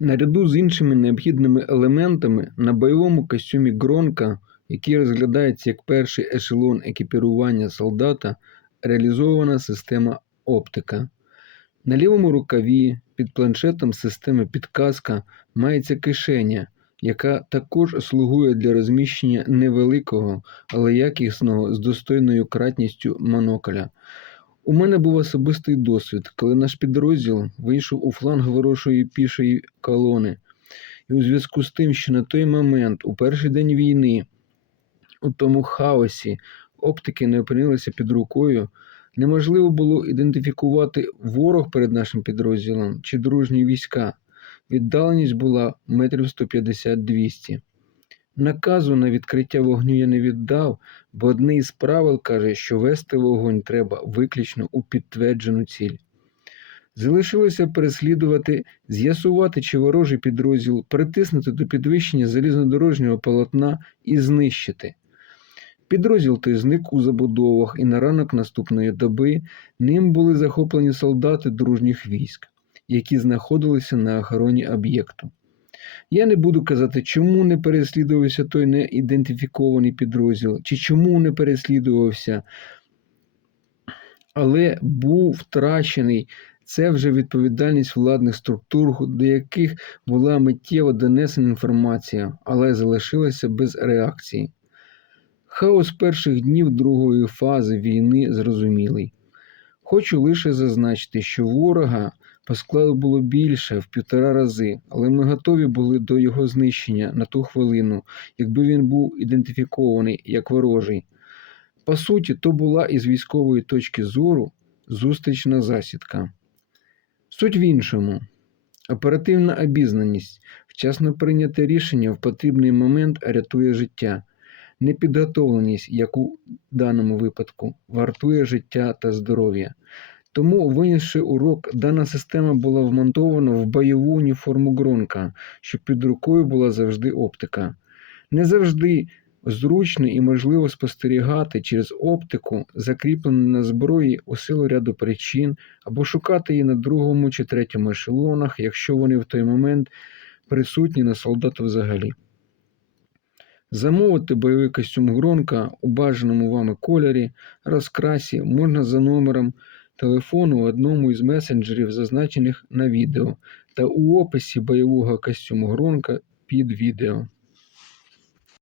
Наряду з іншими необхідними елементами на бойовому костюмі Гронка, який розглядається як перший ешелон екіпірування солдата, реалізована система оптика. На лівому рукаві під планшетом системи підказка мається кишеня, яка також слугує для розміщення невеликого, але якісного з достойною кратністю моноколя. У мене був особистий досвід, коли наш підрозділ вийшов у фланг ворожої пішої колони. І у зв'язку з тим, що на той момент, у перший день війни, у тому хаосі оптики не опинилися під рукою, неможливо було ідентифікувати ворог перед нашим підрозділом чи дружні війська. Віддаленість була метрів 150-200. Наказу на відкриття вогню я не віддав, бо одне із правил каже, що вести вогонь треба виключно у підтверджену ціль. Залишилося переслідувати, з'ясувати, чи ворожий підрозділ притиснути до підвищення залізнодорожнього полотна і знищити. Підрозділ той зник у забудовах, і на ранок наступної доби ним були захоплені солдати дружніх військ, які знаходилися на охороні об'єкту. Я не буду казати, чому не переслідувався той неідентифікований підрозділ, чи чому не переслідувався, але був втрачений. Це вже відповідальність владних структур, до яких була миттєво донесена інформація, але залишилася без реакції. Хаос перших днів другої фази війни зрозумілий. Хочу лише зазначити, що ворога по складу було більше в півтора рази, але ми готові були до його знищення на ту хвилину, якби він був ідентифікований як ворожий. По суті, то була із військової точки зору зустрічна засідка. Суть в іншому. Оперативна обізнаність, вчасно прийняте рішення в потрібний момент рятує життя. Непідготовленість, як у даному випадку, вартує життя та здоров'я. Тому, винісши урок, дана система була вмонтована в бойову уніформу Гронка, щоб під рукою була завжди оптика. Не завжди зручно і можливо спостерігати через оптику, закріплену на зброї у силу ряду причин, або шукати її на другому чи третьому ешелонах, якщо вони в той момент присутні на солдату взагалі. Замовити бойовий костюм Гронка у бажаному вами кольорі, розкрасі можна за номером телефону одному із месенджерів, зазначених на відео, та у описі бойового костюму Гронка під відео.